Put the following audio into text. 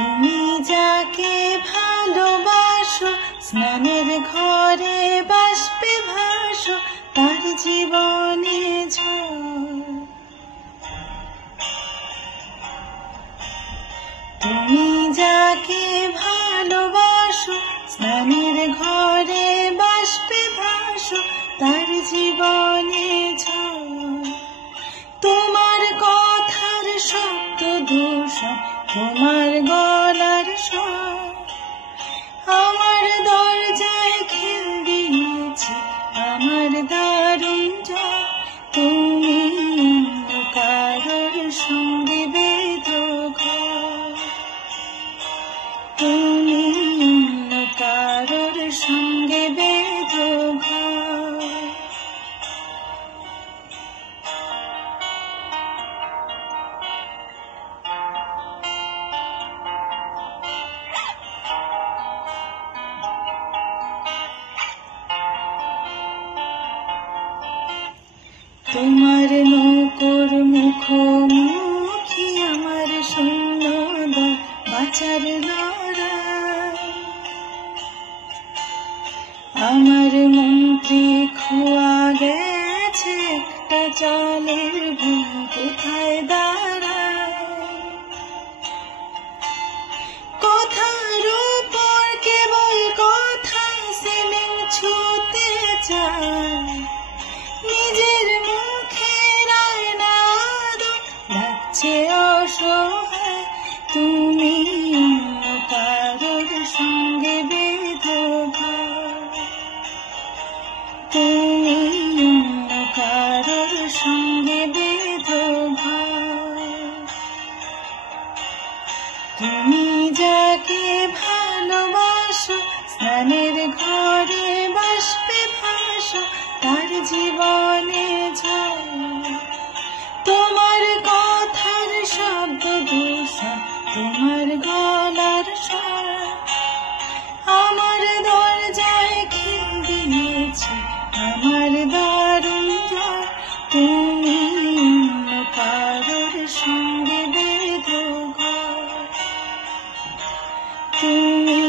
তুমি যাকে ভালোবাসো, স্নানের ঘরে বাষ্পে ভাসো, তার জীবনে ঝড়। তুমি যাকে ভালোবাসো, স্নানের ঘরে বাষ্পে ভাসো, তার জীবনে ঝড়। তোমার কথার শব্দ দূষণ, তোমার গলার স্বর আমার দরজায় খিল দিয়েছে, আমার দারুণ জ্বর। তুমি অন্য কারোর সঙ্গে বেঁধো ঘর, তুমি অন্য কারোর সঙ্গে বেঁধো ঘর। তোমার নৌকোর মুখোমুখি আমার শূন্যতা, বাঁচার লড়াই। আমার মন্ত্রী খোয়া গেছে, একটা চালের ভুল কোথায় দাঁড়ায়। কথার উপর কেবল কথা, সিলিং ছুঁতে চায়। নিজের মুখের আয়না লাগছে অসহায়, তুমি অন্য কারোর সঙ্গে বেঁধো ঘর, তুমি অন্য কারোর সঙ্গে বেঁধো ঘর। তুমি যাকে ভালোবাসো, স্নানের ঘরে বাষ্পে ভাসো, তার জীবনে ঝড়। তোমার কথার শব্দ দূষণ, তোমার গলার স্বর আমার দরজায় খিল দিয়েছে, আমার দারুণ জ্বর। তুমি অন্য কারোর সঙ্গে বেঁধো ঘর, তুমি